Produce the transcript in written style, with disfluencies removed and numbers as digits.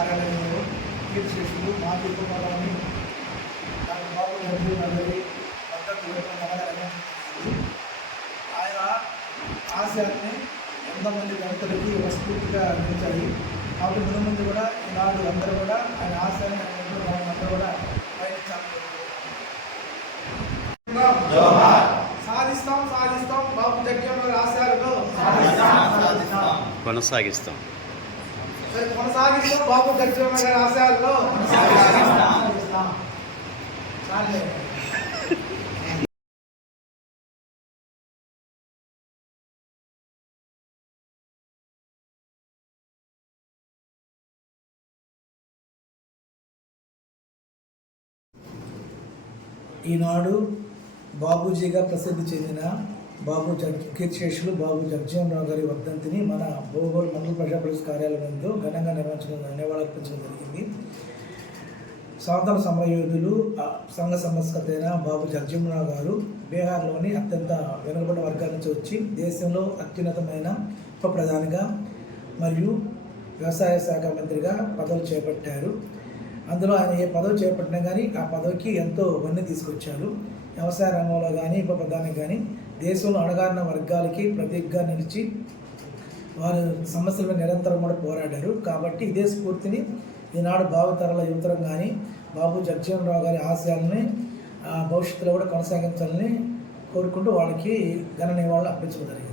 కార్యాలయంలో కీర్తిశేషులు మాజీ ఉపప్రధాని డాక్టర్ బాబు జగ్జీవన్ నగరి ఆయన ఆశయాన్ని ఎంతమంది రైతులకి స్ఫూర్తిగా నిలిచాయి. కాబట్టి ముందు ముందు కూడా ఈనాడు అందరూ కూడా ఆయన ఆశయాన్ని అందరూ కూడా సాధిస్తాం సాధిస్తాం బాబు జగ్జీవన్ నగర్ ఆశయాలను కొనసాగిస్తాం బాబు జగ్జీవన్ నగర్ ఆశయాలను ఈనాడు బాబూజీగా ప్రసిద్ధి చెందిన కీర్తిశేషులు బాబు జగ్జీవన్ రావు గారి వర్ధంతిని మన బోగోల్ మండల ప్రజా పరిషత్ కార్యాలయం నందు ఘనంగా నివాళులర్పించడం జరిగింది. స్వాతంత్ర సమరయోధులు సంఘ సంస్కర్త అయిన బాబు జగ్జీవన్ రావు గారు బీహార్లోని అత్యంత వెనుకబడిన వర్గాల నుంచి వచ్చి దేశంలో అత్యున్నతమైన ఉప ప్రధానిగా మరియు వ్యవసాయ శాఖ మంత్రిగా పదవులు చేపట్టారు. అందులో ఆయన ఏ పదవి చేపట్టినా కానీ ఆ పదవికి ఎంతో వన్నె తీసుకొచ్చారు. వ్యవసాయ రంగంలో కానీ ఉప ప్రధాని కానీ దేశంలో అణగారిన వర్గాలకి ప్రతీకగా నిలిచి వారి సమస్యలపై నిరంతరం కూడా పోరాడారు. కాబట్టి ఇదే స్ఫూర్తిని ఈనాడు భావితరాల యువతరం కానీ బాబు జగ్జీవన్ రావు గారి ఆశయాలని భవిష్యత్తులో కూడా కొనసాగించాలని కోరుకుంటూ వాళ్ళకి ఘన నివాళులు అర్పించడం జరిగింది.